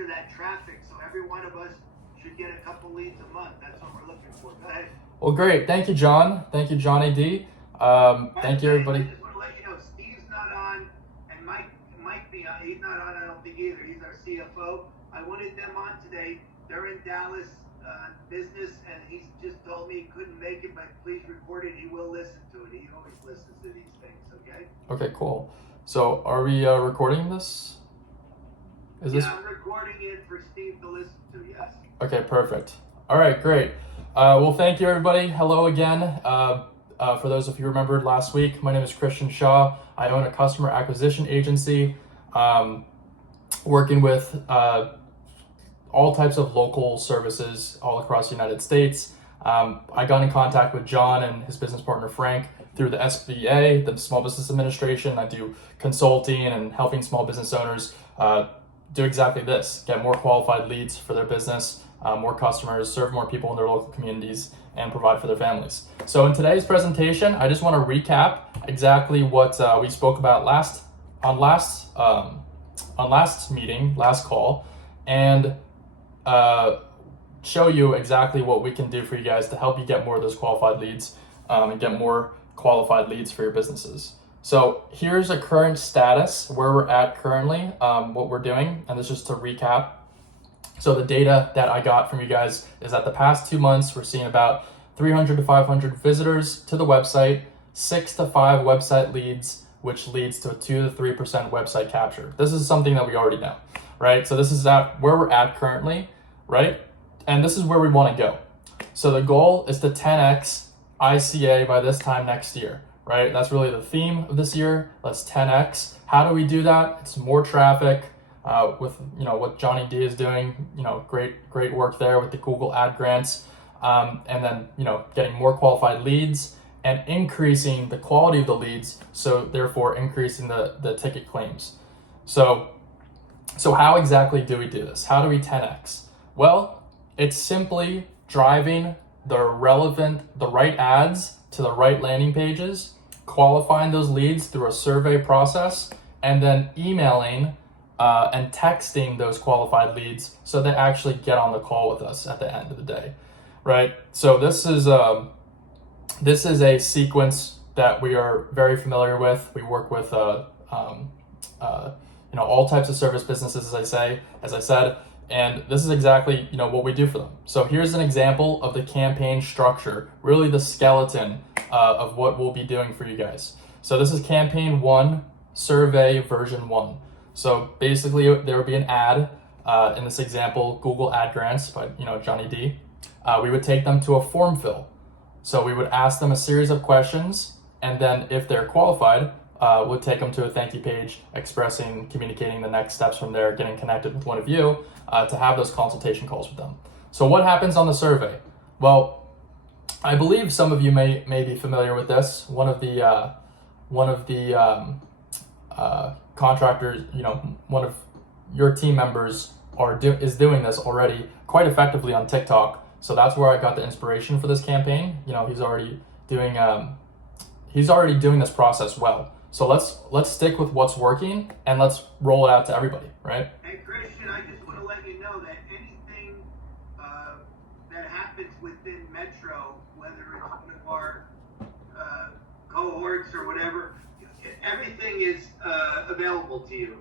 capture that traffic. So every one of us should get a couple leads a month. That's what we're looking for. Go ahead. Well, great. Thank you, John. Thank you, Johnny D. Thank you, everybody. I just want to let you know, Steve's not on, and Mike be on. He's not on, I don't think either. He's our CFO. I wanted them on today. They're in Dallas business, and he's just told me he couldn't make it, but please record it. He will listen to it. He always listens to these things, okay? Okay, cool. So are we recording this? I'm recording it for Steve to listen to, yes. Okay, perfect. All right, great. Well, thank you, everybody. Hello again. For those of you who remembered last week, my name is Christian Shaw. I own a customer acquisition agency working with all types of local services all across the United States. I got in contact with John and his business partner Frank through the SBA, the Small Business Administration. I do consulting and helping small business owners do exactly this: get more qualified leads for their business, more customers, serve more people in their local communities, and provide for their families. So in today's presentation, I just want to recap exactly what we spoke about last call, and show you exactly what we can do for you guys to help you get more of those qualified leads and get more qualified leads for your businesses. So here's a current status where we're at currently, what we're doing, and this is just to recap. So the data that I got from you guys is that the past 2 months, we're seeing about 300 to 500 visitors to the website, 6 to 5 website leads, which leads to a 2 to 3% website capture. This is something that we already know, right? So this is where we're at currently, right? And this is where we want to go. So the goal is to 10x ICA by this time next year, right? That's really the theme of this year. Let's 10x. How do we do that? It's more traffic with what Johnny D is doing. Great work there with the Google ad grants, and then getting more qualified leads and increasing the quality of the leads. So therefore increasing the ticket claims. So how exactly do we do this? How do we 10x? Well, it's simply driving the right ads to the right landing pages, qualifying those leads through a survey process, and then emailing and texting those qualified leads so they actually get on the call with us at the end of the day, right? So this is a sequence that we are very familiar with. We work with all types of service businesses, as I said, and this is exactly what we do for them. So here's an example of the campaign structure, really the skeleton of what we'll be doing for you guys. So this is campaign 1, survey version 1. So basically there would be an ad, in this example, Google ad grants by Johnny D. We would take them to a form fill. So we would ask them a series of questions, and then if they're qualified, we'll take them to a thank you page communicating the next steps from there, getting connected with one of you to have those consultation calls with them. So what happens on the survey? Well, I believe some of you may be familiar with this. One of the contractors, one of your team members is doing this already quite effectively on TikTok. So that's where I got the inspiration for this campaign. He's already doing this process well. So let's stick with what's working and let's roll it out to everybody, right? Hey Christian, I just want to let you know that anything that happens within Metro, whether it's one of our cohorts or whatever, everything is available to you.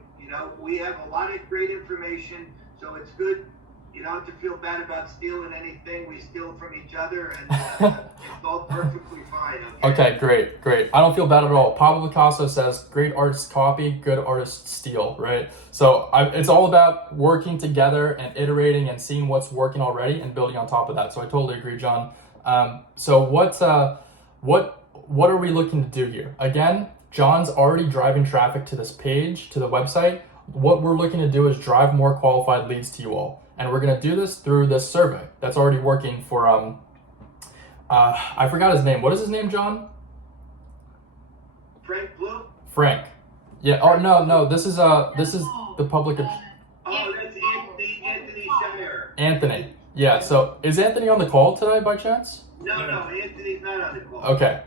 We have a lot of great information, so it's good. You don't have to feel bad about stealing anything. We steal from each other, and it's all perfectly fine. Okay, great. I don't feel bad at all. Pablo Picasso says, great artists copy, good artists steal, right? So it's all about working together and iterating and seeing what's working already and building on top of that. So I totally agree, John. So what are we looking to do here? Again, John's already driving traffic to this page, to the website. What we're looking to do is drive more qualified leads to you all. And we're going to do this through this survey that's already working for, I forgot his name. What is his name, John? Frank Blue? Frank. Yeah. Oh, no. This is the public. Oh, that's Anthony Shire. Anthony. Yeah. So is Anthony on the call today by chance? No, Anthony's not on the call. Okay.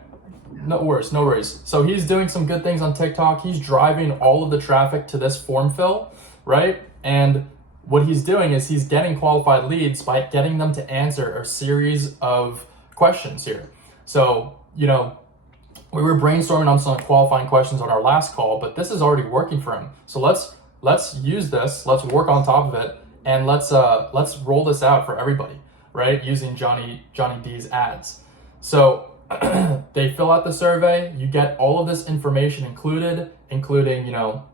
No worries. So he's doing some good things on TikTok. He's driving all of the traffic to this form fill, right? And what he's doing is he's getting qualified leads by getting them to answer a series of questions here. So, you know, we were brainstorming on some qualifying questions on our last call, but this is already working for him. So let's use this, let's work on top of it, and let's roll this out for everybody, right? Using Johnny D's ads. So they fill out the survey, you get all of this information included, including, you know,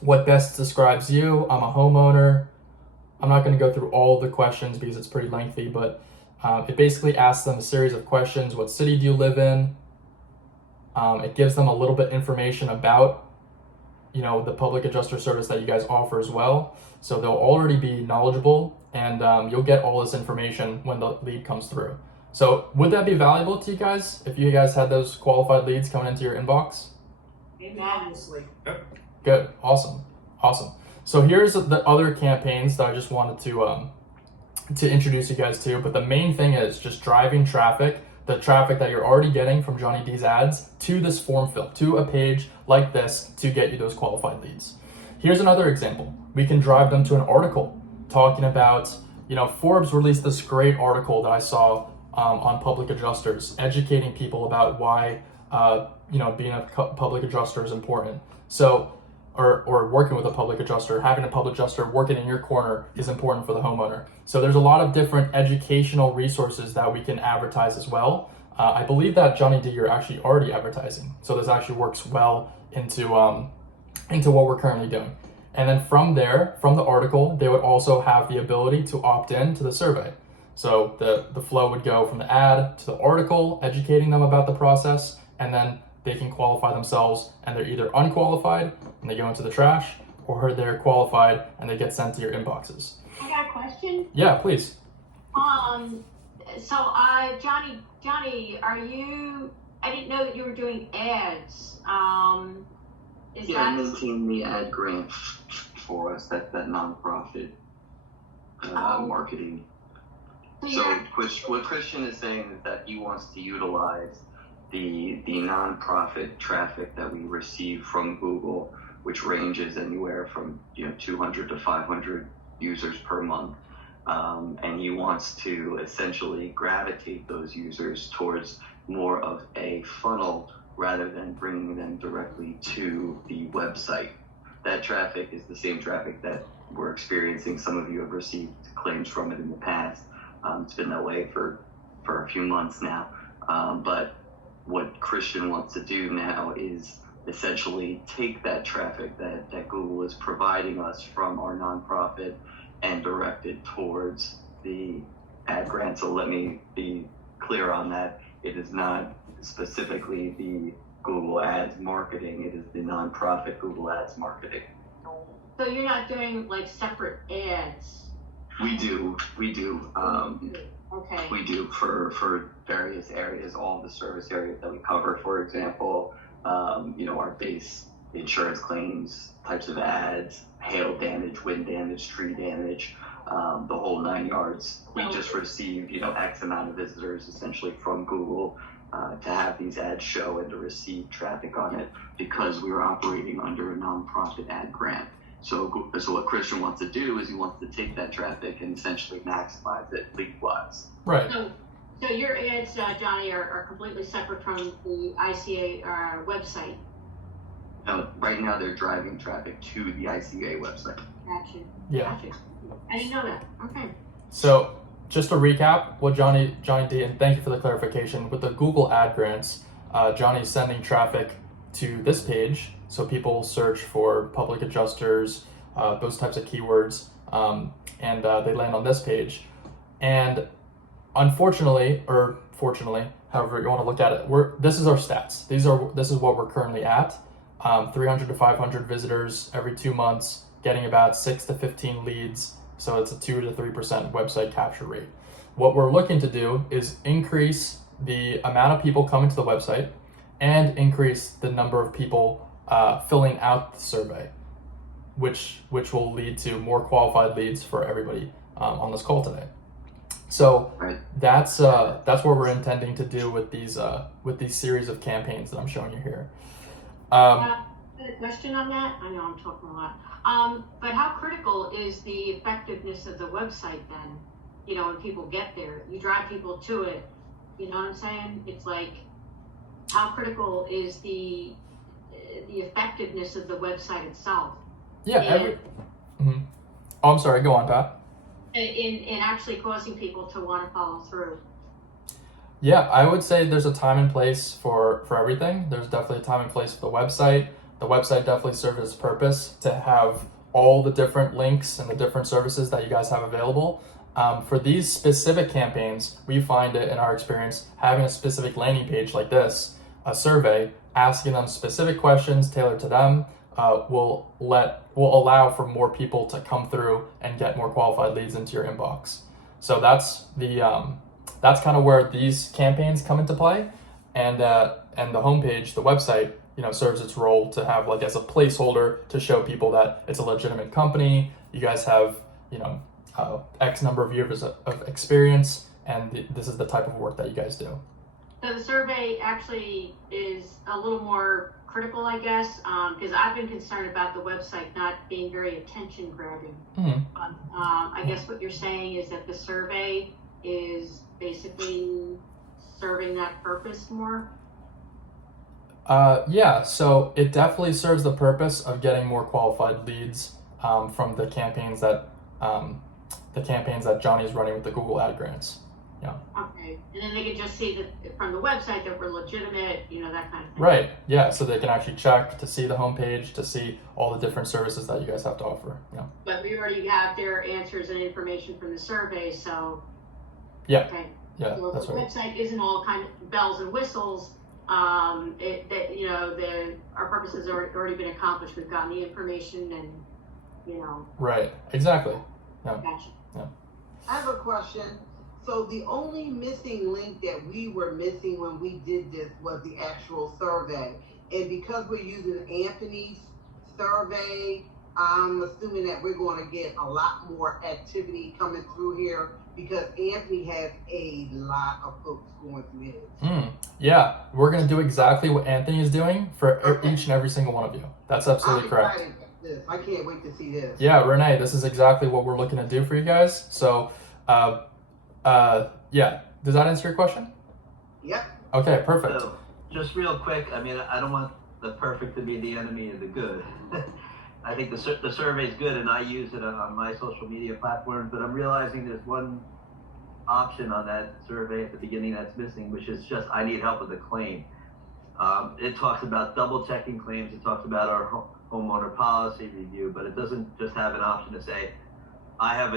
what best describes you. I'm a homeowner. I'm not going to go through all the questions because it's pretty lengthy, but it basically asks them a series of questions. What city do you live in? It gives them a little bit information about, you know, the public adjuster service that you guys offer as well. So they'll already be knowledgeable, and you'll get all this information when the lead comes through. So would that be valuable to you guys if you guys had those qualified leads coming into your inbox? Obviously. Yep. Good. Awesome. So here's the other campaigns that I just wanted to introduce you guys to. But the main thing is just driving traffic, the traffic that you're already getting from Johnny D's ads, to this form fill, to a page like this to get you those qualified leads. Here's another example. We can drive them to an article talking about, you know, Forbes released this great article that I saw on public adjusters, educating people about why, you know, being a public adjuster is important. So, or working with a public adjuster, having a public adjuster working in your corner is important for the homeowner. So there's a lot of different educational resources that we can advertise as well. I believe that Johnny D, you're actually already advertising. So this actually works well into what we're currently doing. And then from there, from the article, they would also have the ability to opt in to the survey. So the flow would go from the ad to the article, educating them about the process, and then they can qualify themselves, and they're either unqualified and they go into the trash, or they're qualified and they get sent to your inboxes. I got a question. Yeah, please. Johnny, are you? I didn't know that you were doing ads. I maintain the ad grant for us. That nonprofit marketing. So what Christian is saying is that he wants to utilize the nonprofit traffic that we receive from Google, which ranges anywhere from 200 to 500 users per month, and he wants to essentially gravitate those users towards more of a funnel rather than bringing them directly to the website. That traffic is the same traffic that we're experiencing. Some of you have received claims from it in the past. It's been that way for a few months now, but what Christian wants to do now is essentially take that traffic that Google is providing us from our nonprofit and direct it towards the ad grant. So let me be clear on that. It is not specifically the Google Ads marketing. It is the nonprofit Google Ads marketing. So you're not doing like separate ads? We do. Okay. We do for various areas, all the service areas that we cover. For example, our base insurance claims, types of ads, hail damage, wind damage, tree damage, the whole 9 yards. We just receive, X amount of visitors essentially from Google to have these ads show and to receive traffic on it because we are operating under a nonprofit ad grant. So what Christian wants to do is he wants to take that traffic and essentially maximize it lead-wise. Right. So your ads, Johnny, are completely separate from the ICA website? No, right now they're driving traffic to the ICA website. Gotcha. Yeah. Gotcha. I didn't know that. Okay. So just to recap what Johnny D, and thank you for the clarification, with the Google ad grants, Johnny's sending traffic to this page, so people search for public adjusters, those types of keywords, and they land on this page. And unfortunately, or fortunately, however you want to look at it, this is our stats. This is what we're currently at. 300 to 500 visitors every 2 months, getting about 6 to 15 leads. So it's a 2 to 3% website capture rate. What we're looking to do is increase the amount of people coming to the website and increase the number of people filling out the survey, which will lead to more qualified leads for everybody on this call today. So that's what we're intending to do with these series of campaigns that I'm showing you here. The a question on that? I know I'm talking a lot. But how critical is the effectiveness of the website then? You know, when people get there, you drive people to it. You know what I'm saying? It's like, how critical is the effectiveness of the website itself? Yeah. Oh, I'm sorry. Go on, Pat. In actually causing people to want to follow through. Yeah, I would say there's a time and place for everything. There's definitely a time and place for the website. The website definitely serves its purpose to have all the different links and the different services that you guys have available. For these specific campaigns, we find it in our experience having a specific landing page like this, a survey, asking them specific questions tailored to them, will allow for more people to come through and get more qualified leads into your inbox. So that's kind of where these campaigns come into play, and the homepage, the website, serves its role to have like as a placeholder to show people that it's a legitimate company. You guys have X number of years of experience, and this is the type of work that you guys do. So the survey actually is a little more critical, I guess, because I've been concerned about the website not being very attention grabbing. Mm-hmm. I guess what you're saying is that the survey is basically serving that purpose more. Yeah, so it definitely serves the purpose of getting more qualified leads from the campaigns that Johnny's running with the Google ad grants. Yeah. Okay, and then they can just see that from the website that we're legitimate, that kind of thing. Right. Yeah. So they can actually check to see the homepage, to see all the different services that you guys have to offer. Yeah. But we already have their answers and information from the survey, so. Yeah. Okay. Yeah. So that's the right. website isn't all kind of bells and whistles. Our purpose has already been accomplished. We've gotten the information, and Right. Exactly. Yeah. Gotcha. Yeah. I have a question. So the only missing link that we were missing when we did this was the actual survey. And because we're using Anthony's survey, I'm assuming that we're going to get a lot more activity coming through here because Anthony has a lot of folks going through his. Yeah, we're going to do exactly what Anthony is doing for each and every single one of you. That's absolutely correct. I can't wait to see this. Yeah, Renee, this is exactly what we're looking to do for you guys. So, yeah, does that answer your question? Yep. Okay, perfect. So, just real quick, I mean, I don't want the perfect to be the enemy of the good. I think the survey is good, and I use it on my social media platforms, but I'm realizing there's one option on that survey at the beginning that's missing, which is just, I need help with a claim. It talks about double checking claims. It talks about our homeowner policy review, but it doesn't just have an option to say, I have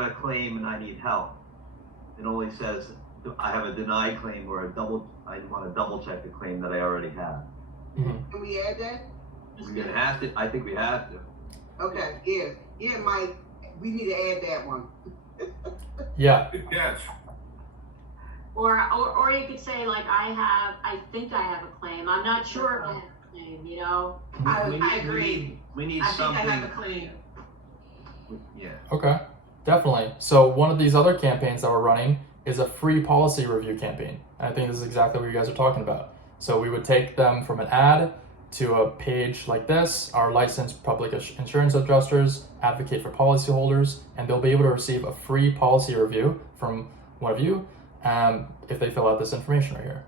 a claim and I need help. It only says I have a denied claim or I want to double check the claim that I already have. Mm-hmm. Can we add that? We're gonna have to. I think we have to. Okay. Yeah, Mike. We need to add that one. Yeah. Good catch. Or you could say like I think I have a claim. I'm not sure if I have a claim. I agree. We need I something. think I have a claim. Yeah. Okay, definitely. So one of these other campaigns that we're running is a free policy review campaign. I think this is exactly what you guys are talking about. So we would take them from an ad to a page like this. Our licensed public insurance adjusters advocate for policyholders, and they'll be able to receive a free policy review from one of you if they fill out this information right here.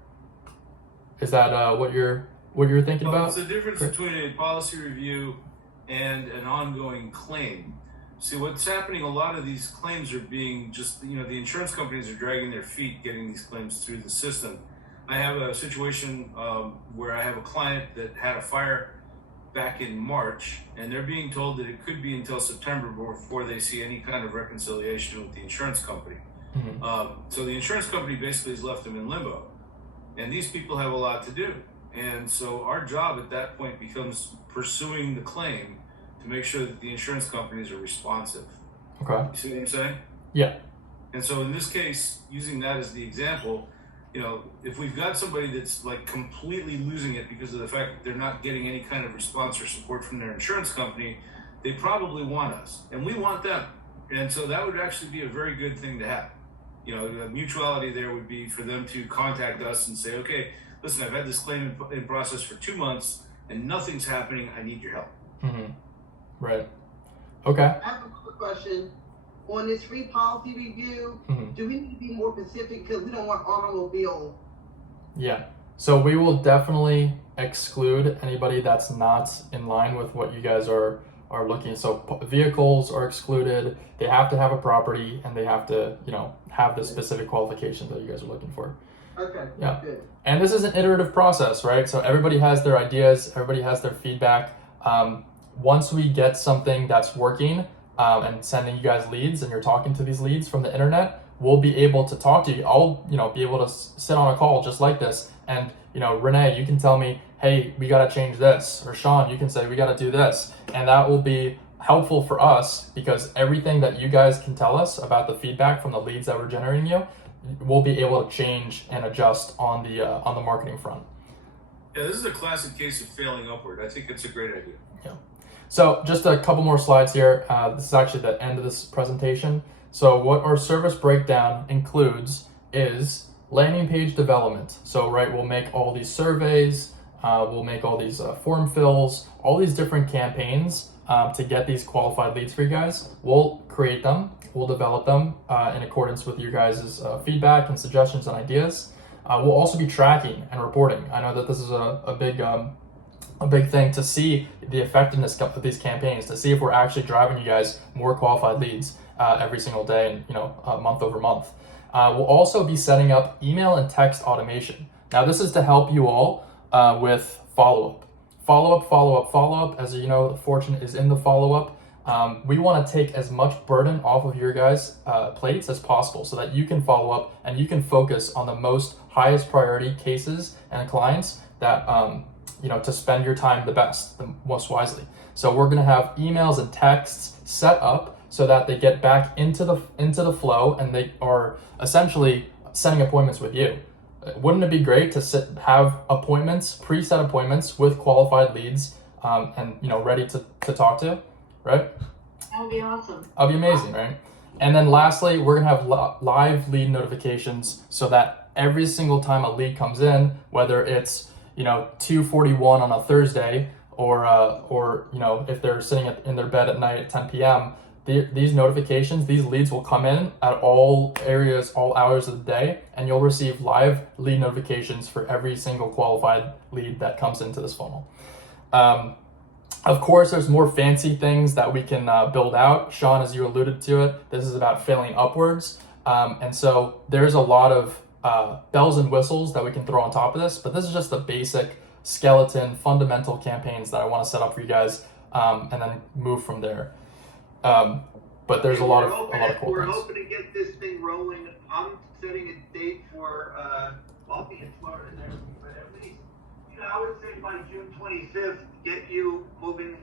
Is that what you're thinking about? It's the difference between a policy review and an ongoing claim. See, what's happening, a lot of these claims are being just, the insurance companies are dragging their feet getting these claims through the system. I have a situation where I have a client that had a fire back in March, and they're being told that it could be until September before they see any kind of reconciliation with the insurance company. Mm-hmm. So the insurance company basically has left them in limbo. And these people have a lot to do. And so our job at that point becomes pursuing the claim to make sure that the insurance companies are responsive. Okay. You see what I'm saying? Yeah. And so in this case, using that as the example, if we've got somebody that's like completely losing it because of the fact that they're not getting any kind of response or support from their insurance company, they probably want us and we want them. And so that would actually be a very good thing to have. The mutuality there would be for them to contact us and say, okay, listen, I've had this claim in process for 2 months and nothing's happening. I need your help. Mm-hmm. Right. Okay. I have a quick question. On this free policy review, Mm-hmm. do we need to be more specific because we don't want automobile? Yeah. So we will definitely exclude anybody that's not in line with what you guys are looking. So vehicles are excluded. They have to have a property, and they have to, have the specific qualifications that you guys are looking for. Okay. Yeah. Good. And this is an iterative process, right? So everybody has their ideas, everybody has their feedback. Once we get something that's working and sending you guys leads, and you're talking to these leads from the internet, we'll be able to talk to you. I'll, be able to sit on a call just like this, and Renee, you can tell me, hey, we got to change this, or Sean, you can say we got to do this, and that will be helpful for us because everything that you guys can tell us about the feedback from the leads that we're generating you, we'll be able to change and adjust on the marketing front. Yeah, this is a classic case of failing upward. I think it's a great idea. Yeah. So just a couple more slides here. This is actually the end of this presentation. So what our service breakdown includes is landing page development. So we'll make all these surveys, we'll make all these form fills, all these different campaigns to get these qualified leads for you guys. We'll create them, we'll develop them in accordance with your guys' feedback and suggestions and ideas. We'll also be tracking and reporting. I know that this is a big thing to see the effectiveness of these campaigns, to see if we're actually driving you guys more qualified leads every single day and month over month. We'll also be setting up email and text automation. Now this is to help you all with follow-up. As you know, the fortune is in the follow-up. We want to take as much burden off of your guys' plates as possible so that you can follow up and you can focus on the most highest priority cases and clients that to spend your time the best, the most wisely. So we're going to have emails and texts set up so that they get back into the flow, and they are essentially setting appointments with you. Wouldn't it be great to have appointments, preset appointments with qualified leads, and ready to talk to, right? That would be awesome. That'd be amazing, right? And then lastly, we're gonna have live lead notifications so that every single time a lead comes in, whether it's 2:41 on a Thursday, or if they're sitting in their bed at night at 10 p.m., these notifications, these leads will come in at all hours of the day, and you'll receive live lead notifications for every single qualified lead that comes into this funnel. Of course, there's more fancy things that we can build out. Sean, as you alluded to it, this is about failing upwards. And so there's a lot of bells and whistles that we can throw on top of this, but this is just the basic skeleton, fundamental campaigns that I want to set up for you guys, and then move from there. But there's a lot of cool We're things. hoping to get this thing rolling. I'm setting a date for I'll be in Florida next week, but at least I would say by June 25th, get you moving.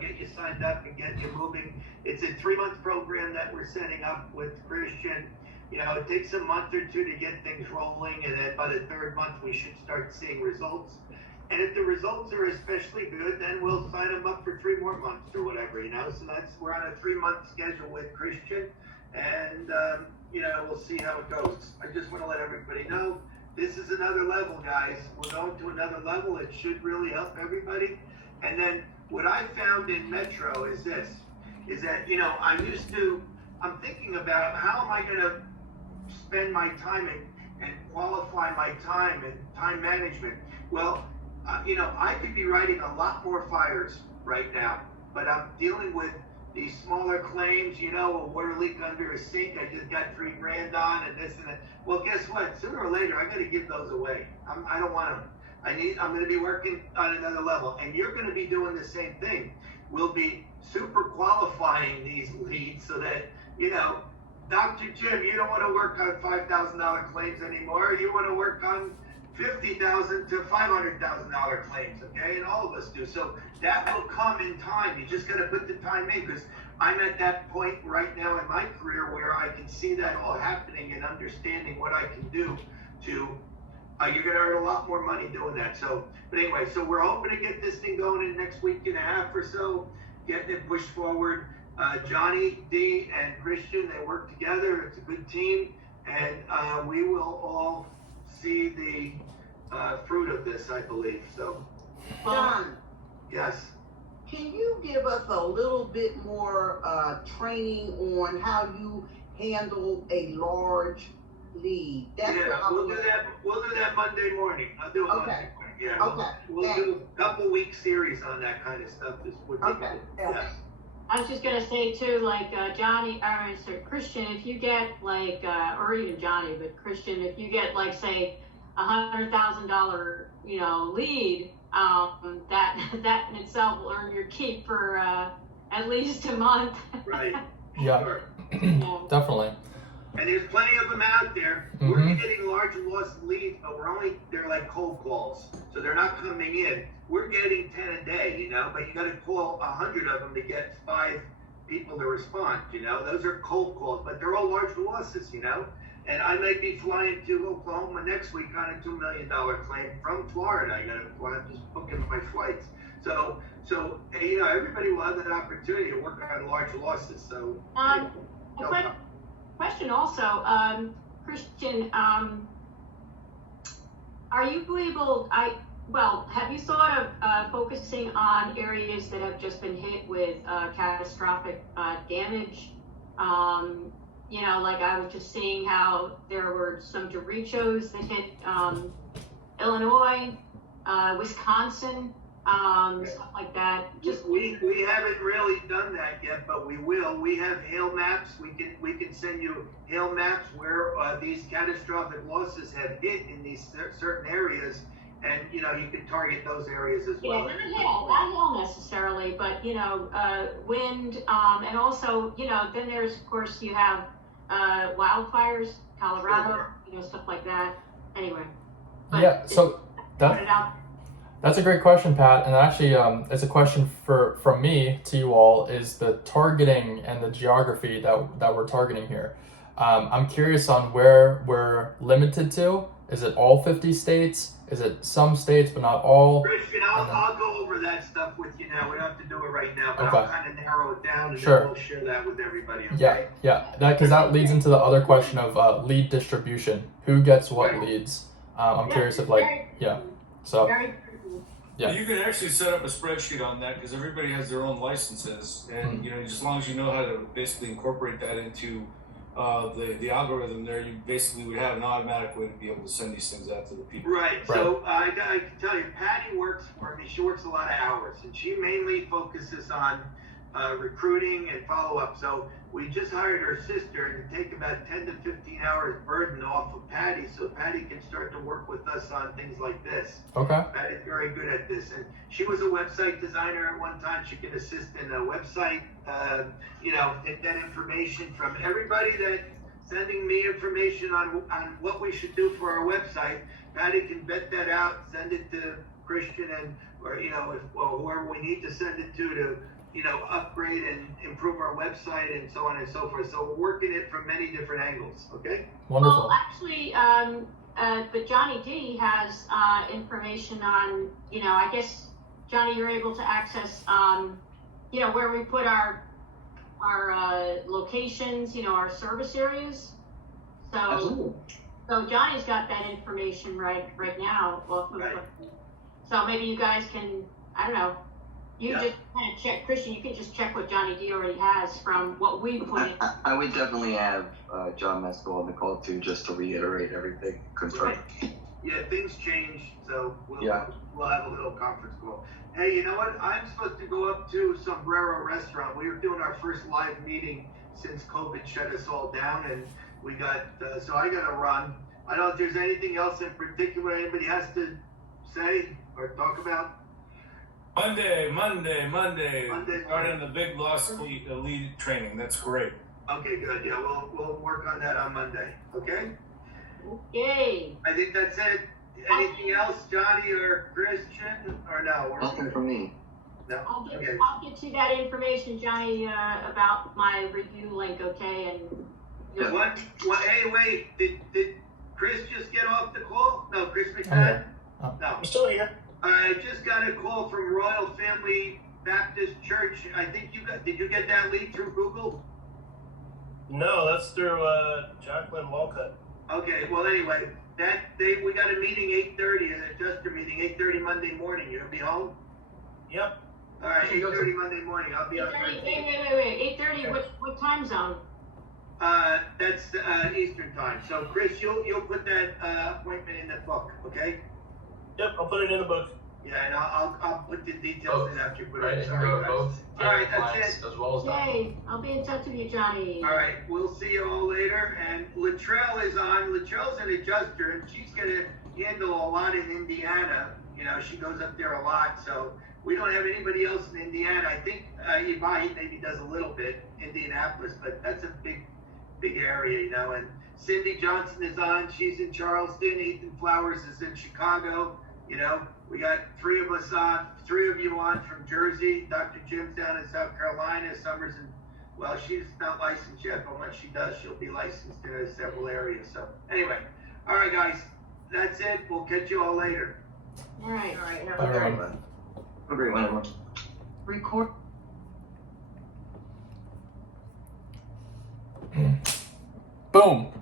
Get you signed up and get you moving. It's a 3-month program that we're setting up with Christian. It takes a month or two to get things rolling, and then by the 3rd month we should start seeing results. And if the results are especially good, then we'll sign them up for 3 more months or whatever, So we're on a 3-month schedule with Christian, and we'll see how it goes. I just want to let everybody know this is another level, guys. We're going to another level. It should really help everybody. And then what I found in Metro is that I'm thinking about how am I going to spend my time and qualify my time and time management. Well, I could be writing a lot more fires right now, but I'm dealing with these smaller claims, a water leak under a sink I just got $3,000 on, and this and that. Well, guess what? Sooner or later, I got to give those away. I don't want them. I'm going to be working on another level, and you're going to be doing the same thing. We'll be super qualifying these leads so that, Dr. Jim, you don't want to work on $5,000 claims anymore. You want to work on $50,000 to $500,000 claims, okay? And all of us do. So that will come in time. You just got to put the time in, because I'm at that point right now in my career where I can see that all happening and understanding what I can do to. You're going to earn a lot more money doing that. But anyway, so we're hoping to get this thing going in the next week and a half or so, getting it pushed forward. Johnny, D, and Christian, they work together. It's a good team, and we will all see the fruit of this, I believe. So John, Yes. can you give us a little bit more training on how you handle a large lead? That's what Yeah, I'm we'll do that. We'll do that Monday morning. I'll do it Monday morning. Yeah. Okay. We'll do a couple week series on that kind of stuff. Okay. Yeah. I was just gonna say too, like Christian, if you get like, or even Johnny, but Christian, if you get like say $100,000, lead, that in itself will earn your keep for at least a month. Right. Yeah, Sure. definitely. And there's plenty of them out there. We're getting large lost leads, but they're like cold calls. So they're not coming in. We're getting 10 a day, but you got to call 100 of them to get 5 people to respond, Those are cold calls, but they're all large losses, And I may be flying to Oklahoma next week on a $2 million claim from Florida. I'm just booking my flights. So everybody will have that opportunity to work on large losses. So, Question also, Christian, are you able, have you thought of focusing on areas that have just been hit with catastrophic damage? Like I was just seeing how there were some derechos that hit Illinois, Wisconsin, stuff like that. We haven't really done that yet, but we will. We have hail maps. We can send you hail maps where these catastrophic losses have hit in these certain areas, and you can target those areas as well. Yeah, not hail necessarily, but wind, and also then there's of course you have wildfires, Colorado, stuff like that. Anyway. Yeah. So that's a great question, Pat. And actually, it's a question from me to you all, is the targeting and the geography that we're targeting here. I'm curious on where we're limited to. Is it all 50 states? Is it some states but not all? Christian, I'll go over that stuff with you now. We don't have to do it right now, but Okay. I'll kind of narrow it down, and Sure. then we'll share that with everybody. Okay? Yeah. Because that leads into the other question of lead distribution. Who gets what leads? I'm curious if So. Yeah. You can actually set up a spreadsheet on that because everybody has their own licenses, and as long as you know how to basically incorporate that into the algorithm, there you basically would have an automatic way to be able to send these things out to the people. Right. So I can tell you, Patty works for me. She works a lot of hours, and she mainly focuses on recruiting and follow-up. So we just hired her sister to take about 10 to 15 hours burden off of Patty, so Patty can start to work with us on things like this. Okay. Patty's very good at this, and she was a website designer at one time. She can assist in a website, take that information from everybody that's sending me information on what we should do for our website. Patty can vet that out, send it to Christian or whoever we need to send it to upgrade and improve our website and so on and so forth. So we're working it from many different angles. Okay. Wonderful. Well, actually, but Johnny D has information on, I guess, Johnny, you're able to access, where we put our locations, our service areas. So, Absolutely. So Johnny's got that information right now. So maybe you guys can, I don't know. Just kind of check, Christian, you can just check what Johnny D already has from what we put in. I would definitely have John Mescal on the call too, just to reiterate everything, confirm. Yeah, things change, so we'll have a little conference call. Hey, you know what? I'm supposed to go up to Sombrero Restaurant. We were doing our first live meeting since COVID shut us all down, and we got, so I got to run. I don't know if there's anything else in particular anybody has to say or talk about. Monday. Starting the big loss lead training. That's great. Okay, good. Yeah, we'll work on that on Monday. Okay. Yay. I think that's it. Anything else, Johnny or Christian, or no? Nothing from me. No. I'll get you that information, Johnny, about my review link. Okay, and hey, wait. Did Chris just get off the call? No, Chris McFadden. Oh. No. I'm still here. I just got a call from Royal Family Baptist Church. I think did you get that lead through Google? No, that's through Jacqueline Walcott. Okay, well, anyway, we got a meeting 8:30, an adjuster meeting, 8:30 Monday morning. You'll be home? Yep. All right, 8:30 Monday morning. I'll be on. 8:30, wait. 8:30, what time zone? That's Eastern time. So, Chris, you'll put that appointment in the book, okay? Yep, I'll put it in the book. Yeah, and I'll put the details in after you put Right, it in. you can Sorry, go to guys. both All right, clients that's it. as well as not. Yay, I'll be in touch with you, Johnny. All right, we'll see you all later. And Latrell is on. Latrell's an adjuster, and she's going to handle a lot in Indiana. You know, she goes up there a lot, so we don't have anybody else in Indiana. I think Ibai maybe does a little bit, Indianapolis, but that's a big area, you know. And Cindy Johnson is on. She's in Charleston. Ethan Flowers is in Chicago. You know, we got three of us on, three of you on from Jersey. Dr. Jim's down in South Carolina. Summer's in, well, she's not licensed yet, but when she does, she'll be licensed in several areas. So anyway, all right, guys, that's it. We'll catch you all later. All right. All right, Bye, have a great everyone. one. Agree, everyone. Record. Boom.